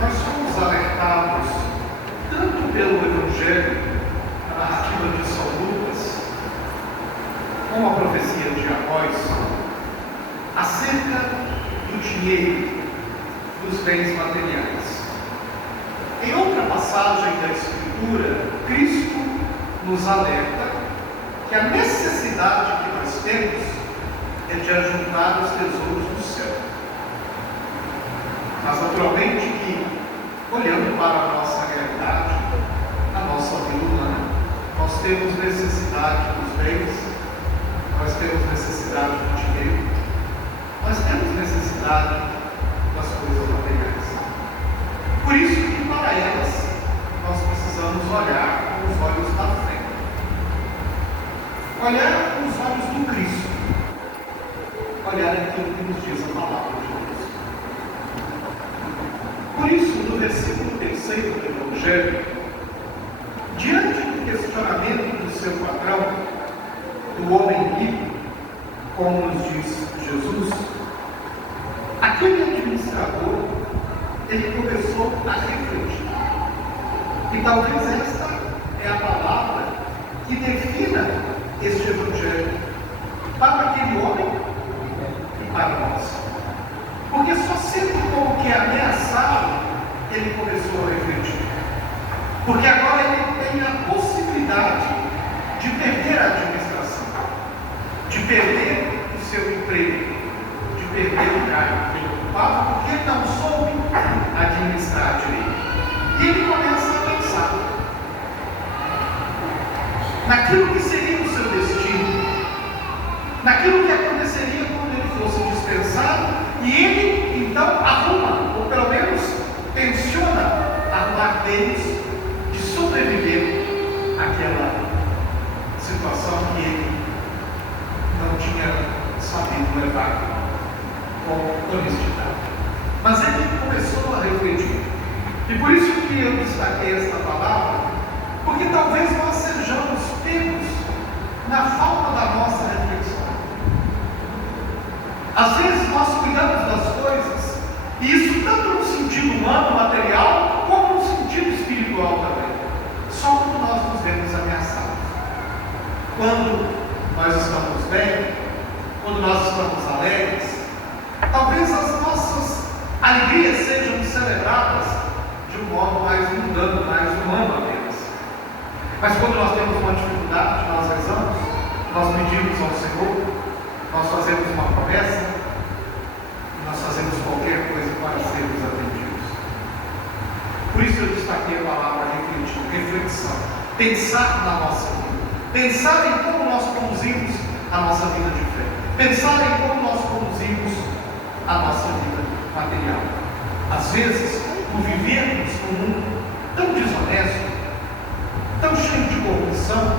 nós somos alertados tanto pelo Evangelho, a narrativa de São Lucas, como a profecia de Amós, acerca do dinheiro, dos bens materiais. Em outra passagem da Escritura, Cristo nos alerta que a necessidade que nós temos é de ajuntar os tesouros do céu. Mas naturalmente que, olhando para a nossa realidade, a nossa vida humana, nós temos necessidade dos bens, nós temos necessidade do dinheiro, nós temos necessidade das coisas materiais. Por isso que para elas nós precisamos olhar com os olhos da fé. Olhar com os olhos do Cristo. Olhar aquilo que nos diz a palavra de Deus. Por isso, no versículo 3 do Evangelho, diante do questionamento do seu patrão, do homem rico, como nos diz Jesus, aquele administrador, ele começou a refletir. E talvez esta é a palavra que defina este Evangelho para aquele homem e para nós. Porque só sendo como que ameaçado, ele começou a refletir. Porque agora ele tem a possibilidade de perder a administração, de perder o seu emprego, de perder o cargo que ele ocupava, porque ele não soube administrar direito. E ele começa a pensar naquilo que seria o seu destino, naquilo que aconteceria quando ele fosse dispensado, e ele então arruma, ou pelo menos tensiona arrumar meios de sobreviver àquela situação que ele não tinha sabido levar com honestidade. Mas ele começou a refletir. E por isso que eu destaquei esta palavra, porque talvez nós sejamos pegos na falta da nossa reflexão. Às vezes nós cuidamos das coisas, e isso tanto no sentido humano, material, como no sentido espiritual também. Só quando nós nos vemos ameaçados. Quando nós estamos bem, quando nós estamos alegres, talvez as nossas alegrias sejam celebradas de um modo mais mundano, mais humano apenas. Mas quando nós temos uma dificuldade, nós rezamos, nós pedimos ao Senhor, nós fazemos uma promessa, nós fazemos qualquer coisa para sermos atendidos. Por isso eu destaquei a palavra refletir, reflexão, pensar na nossa vida, pensar em como nós conduzimos a nossa vida de fé, pensar em como nós conduzimos a nossa vida material. Às vezes, por vivermos num mundo tão desonesto, tão cheio de corrupção,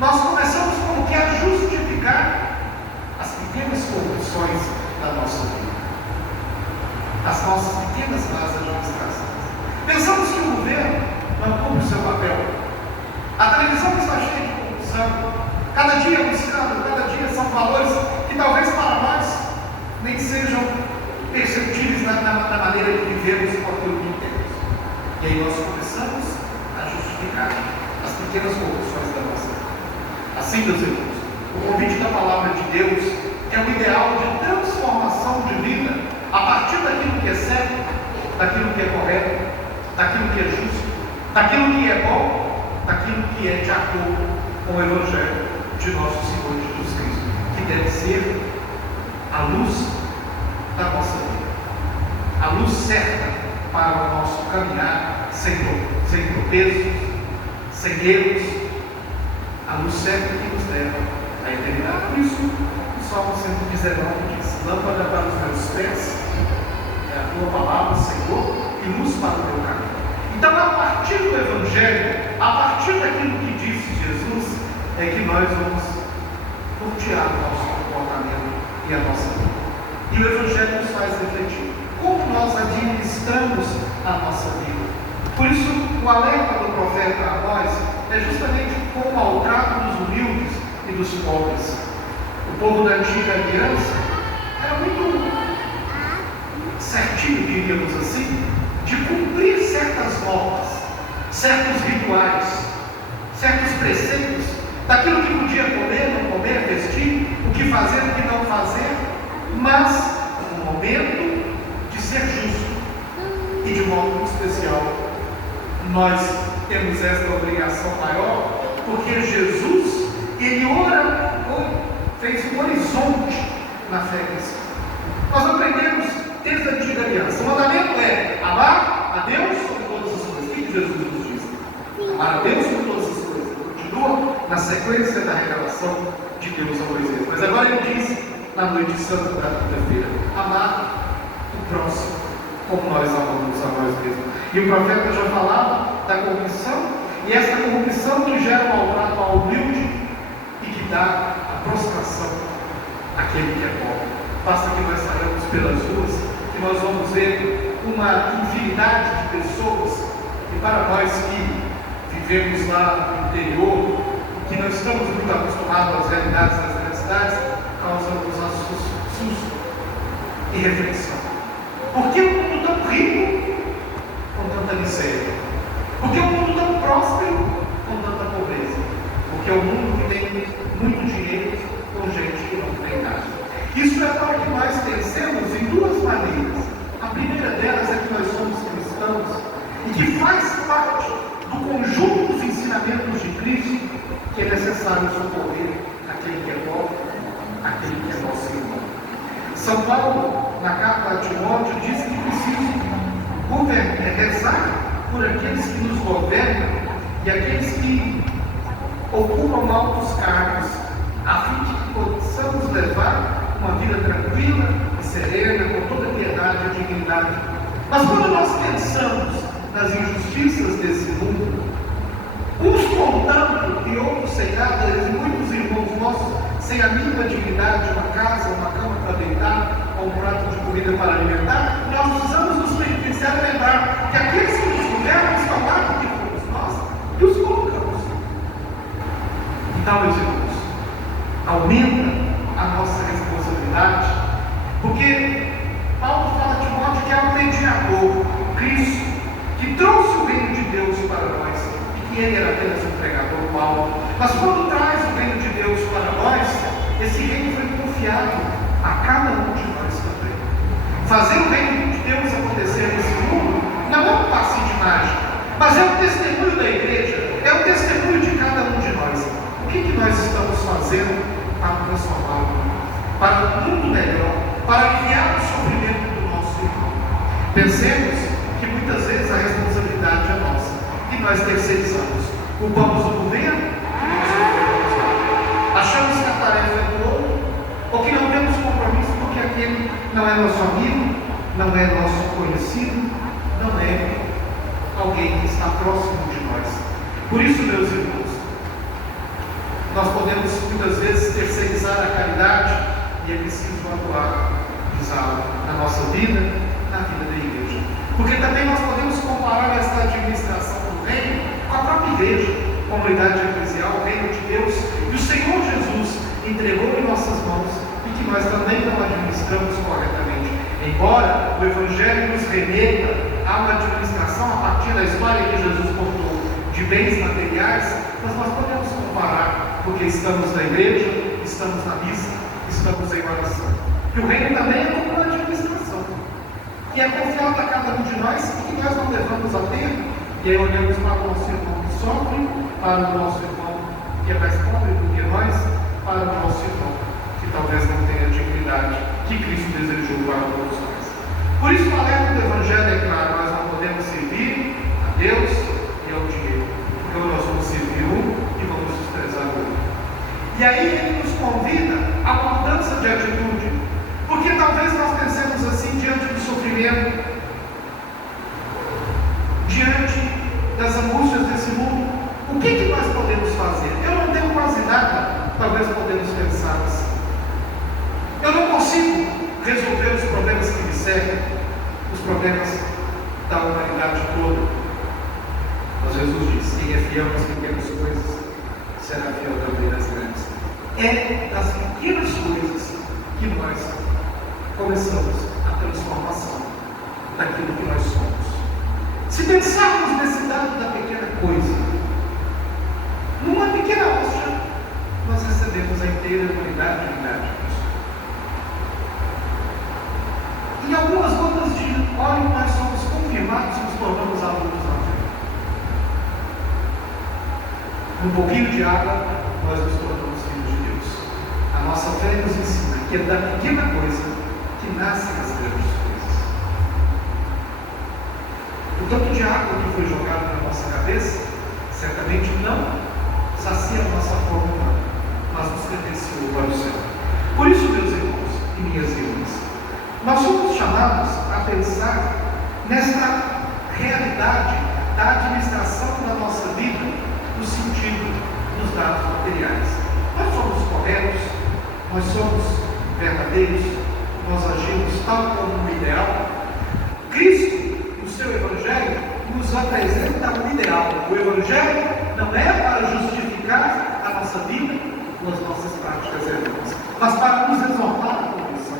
nós começamos como que a justificar as pequenas corrupções da nossa vida, as nossas pequenas más administrações. Pensamos que o governo não cumpre o seu papel. A televisão está cheia de corrupção, cada dia é um escândalo, cada dia são valores que talvez para nós nem sejam perceptíveis na maneira de vivermos com aquilo que temos. E aí nós começamos a justificar as pequenas corrupções da nossa vida. Assim, meus irmãos, o convite da palavra de Deus é um ideal de transformação de vida a partir daquilo que é certo, daquilo que é correto, daquilo que é justo, daquilo que é bom, daquilo que é de acordo com o Evangelho de nosso Senhor Jesus Cristo, que deve ser a luz da nossa vida, a luz certa para o nosso caminhar sem tropeços, sem erros, a luz certa que nos leva à eternidade. Por isso, o Salmo 119 diz: lâmpada para os meus pés é a tua palavra, Senhor, e luz para o meu caminho. Então, a partir do Evangelho, a partir daquilo que disse Jesus, é que nós vamos nortear o nosso comportamento e a nossa vida. E o Evangelho nos faz refletir como nós administramos a nossa vida. Por isso, o alerta do profeta Amós é justamente com o maltrato dos humildes e dos pobres. O povo da antiga aliança era muito certinho, diríamos assim, de cumprir certas normas, certos rituais, certos preceitos, daquilo que podia comer, não comer, vestir, o que fazer, o que não fazer, mas no momento de ser justo, e de modo muito especial, nós temos esta obrigação maior, porque Jesus, ele fez um horizonte na fé cristã. Nós aprendemos desde a antiga aliança. O mandamento é amar a Deus sobre todas as coisas. O que Jesus nos diz? Amar a Deus sobre todas as coisas. Continua na sequência da revelação de Deus a Moisés. Mas agora ele diz, na noite santa da quinta-feira, amar o próximo como nós amamos a nós mesmos. E o profeta já falava da corrupção, e essa corrupção que gera um maltrato ao humilde e que dá a prostração àquele que é pobre. Basta que nós saímos pelas ruas, que nós vamos ver uma infinidade de pessoas, e para nós que vivemos lá no interior, que não estamos muito acostumados às realidades das grandes cidades, causa-nos susto e reflexão. Por que um mundo tão rico com tanta miséria? Por que um mundo tão próspero com tanta pobreza? Porque é um mundo que tem muito dinheiro com gente que não tem nada. Isso é para que nós pensemos em duas maneiras. A primeira delas é que nós somos cristãos e que faz parte do conjunto dos ensinamentos de Cristo que é necessário socorrer aquele que é pobre, aquele que é nosso irmão. São Paulo, na carta a Timóteo, diz que precisa rezar por aqueles que nos governam e aqueles que ocupam altos cargos, a fim de que possamos levar uma vida tranquila e serena, com toda a piedade e dignidade. Mas quando nós pensamos nas injustiças desse mundo, uns com tanto e outros sem nada, e muitos irmãos nossos sem a mínima dignidade, uma casa, uma cama para deitar, ou um prato de comida para alimentar, nós precisamos nos penitenciar e lembrar que aqueles que nos governam estão lá porque fomos nós e os colocamos. Então, meus irmãos, aumenta a nossa responsabilidade, porque Paulo fala a Timóteo que é um mediador, Cristo, que trouxe o reino de Deus para nós, e que ele era apenas um pregador, Paulo. Mas quando traz o reino de Deus para nós, esse reino foi confiado a cada um de nós também. Fazer o reino de Deus acontecer nesse mundo não é um passe de mágica, mas é um testemunho da igreja, é um testemunho de cada um de nós. O que nós estamos fazendo para transformar o mundo, para um mundo melhor, para aliviar o sofrimento do nosso irmão? Pensemos que muitas vezes a responsabilidade é nossa e nós terceirizamos. Culpamos o governo e nós culpamos nada. Achamos que a tarefa é do outro, ou que não temos compromisso porque aquele não é nosso amigo, não é nosso conhecido, não é alguém que está próximo de nós. Por isso, meus irmãos, nós podemos muitas vezes terceirizar a caridade e é preciso atuar na nossa vida, na vida da igreja. Porque também nós podemos comparar esta administração do reino com a própria igreja, comunidade eclesial, o reino de Deus, e o Senhor Jesus entregou em nossas mãos e que nós também não administramos corretamente. Embora o Evangelho nos remeta a uma administração a partir da história que Jesus contou de bens materiais, mas nós podemos comparar, porque estamos na igreja, estamos na missa, estamos em oração. E o reino também é como uma administração, que é confiado a cada um de nós e que nós não levamos a ter. E aí olhamos para o nosso irmão que sofre, para o nosso irmão que é mais pobre do que nós, para o nosso irmão que talvez não tenha a dignidade que Cristo desejou para todos nós. Por isso, o alerta do Evangelho é claro: nós não podemos servir a Deus e ao dinheiro, porque nós vamos servir um e vamos desprezar o outro. E aí ele nos convida a uma mudança de atitude, porque talvez nós pensemos assim diante do sofrimento, diante das angústias desse mundo: o que nós podemos fazer? Eu não tenho quase nada, talvez podemos pensar assim. Eu não consigo resolver os problemas que me cercam, os problemas da humanidade toda. Mas Jesus disse: quem é fiel nas pequenas coisas, será fiel também nas grandes. É das pequenas coisas que nós começamos a transformação daquilo que nós somos. Se pensarmos nesse dado da pequena coisa, numa pequena hóstia, nós recebemos a inteira humanidade de Cristo. Em algumas gotas de óleo, nós somos confirmados e nos tornamos alunos na fé. Num pouquinho de água, nós nos tornamos filhos de Deus. A nossa fé nos ensina que é da pequena coisa que nascem as grandes coisas. O tanto de água que foi jogado na nossa cabeça, certamente não sacia a nossa forma humana, mas nos credenciou para o céu. Por isso, meus irmãos e minhas irmãs, nós somos chamados a pensar nesta realidade da administração da nossa vida no sentido dos dados materiais. Nós somos corretos, nós somos verdadeiros, nós agimos tal como o ideal. Cristo, no seu Evangelho, nos apresenta o ideal. O Evangelho não é para justificar a nossa vida com as nossas práticas erradas, mas para nos exortar à conversão,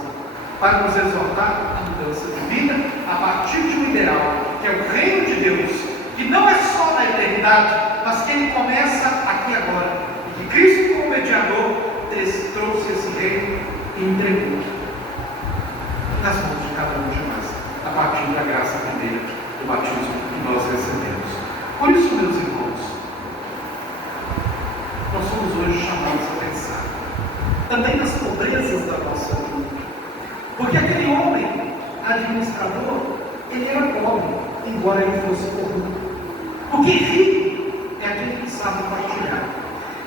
para nos exortar à mudança de vida a partir de um ideal, que é o reino de Deus, que não é só na eternidade, mas que ele começa aqui agora, e que Cristo, como mediador, trouxe esse reino e entregou nas mãos de cada um de nós, a partir da graça primeira do batismo que nós recebemos. Por isso, meus irmãos, nós somos hoje chamados a pensar também nas pobrezas da nossa vida, porque aquele homem administrador, ele era pobre, embora ele fosse corrupto. Porque rico é aquele que sabe partilhar.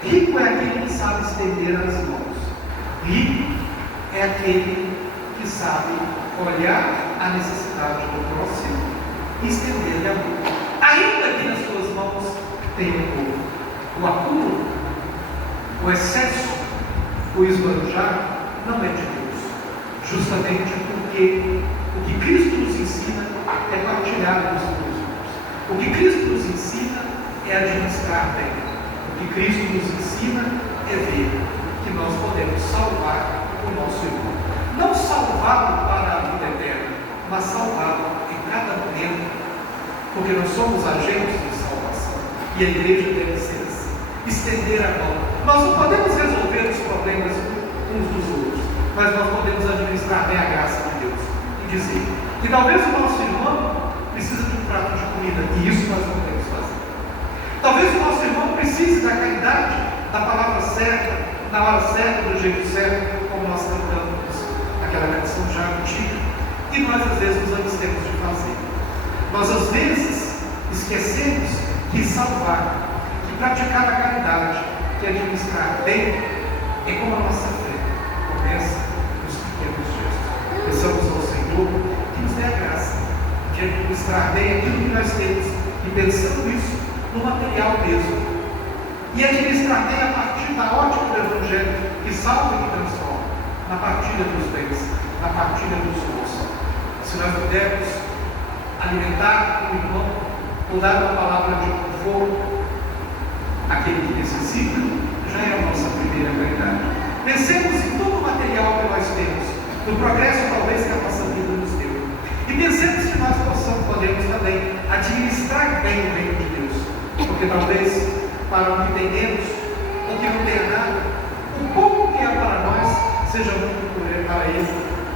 Rico é aquele que sabe estender as mãos. Rico é aquele que sabe olhar a necessidade do próximo e estender-lhe a mão. Ainda que nas suas mãos tenha o acúmulo, o excesso, o esbanjar, não é de Deus. Justamente porque o que Cristo nos ensina é partilhar dos irmãos. O que Cristo nos ensina é administrar bem. O que Cristo nos ensina é ver que nós podemos salvar o nosso irmão. Não salvá-lo para a vida eterna, mas salvá-lo em cada momento, porque nós somos agentes de salvação. E a igreja deve ser assim, estender a mão. Nós não podemos resolver os problemas uns dos outros, mas nós podemos administrar bem a graça de Deus e dizer que talvez o nosso irmão precisa de um prato de comida, e isso nós não podemos fazer. Talvez o nosso irmão precise da caridade, da palavra certa, na hora certa, do jeito certo, como nós cantamos naquela canção já antiga, e nós às vezes nos abstemos de fazer. Nós às vezes esquecemos que salvar, que praticar a caridade, que administrar bem, é como a nossa fé começa nos pequenos gestos. Peçamos ao Senhor que nos dê a graça de administrar bem aquilo que nós temos, e pensando isso no material mesmo, e administrar bem a partir da ótica do Evangelho, que salva e transforma, na partilha dos bens, na partilha dos bons. Se nós pudermos alimentar o irmão, ou dar uma palavra de conforto àquele que necessita, já é a nossa primeira caridade. Pensemos em todo o material que nós temos, no progresso talvez que a nossa vida nos deu. E pensemos que nós podemos também administrar bem o reino de Deus, porque talvez para o que tem menos, ou que não tenha nada, o pouco que é para nós seja muito para Ele,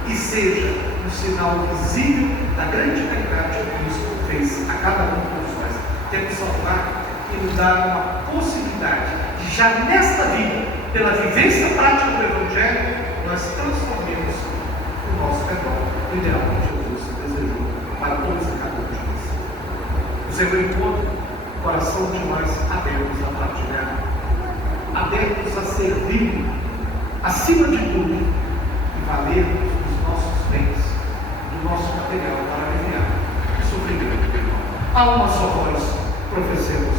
e seja um sinal visível da grande caridade que Cristo fez a cada um de nós. Temos que salvar e nos dar uma possibilidade de, já nesta vida, pela vivência prática do Evangelho, nós transformemos o nosso redor no ideal que Jesus desejou para todos e cada um de nós. O Senhor encontra o coração de nós abertos a partilhar, abertos a servir, acima de tudo, e valermos dos nossos bens, do nosso material para aliviar o sofrimento do irmão. A uma só voz professemos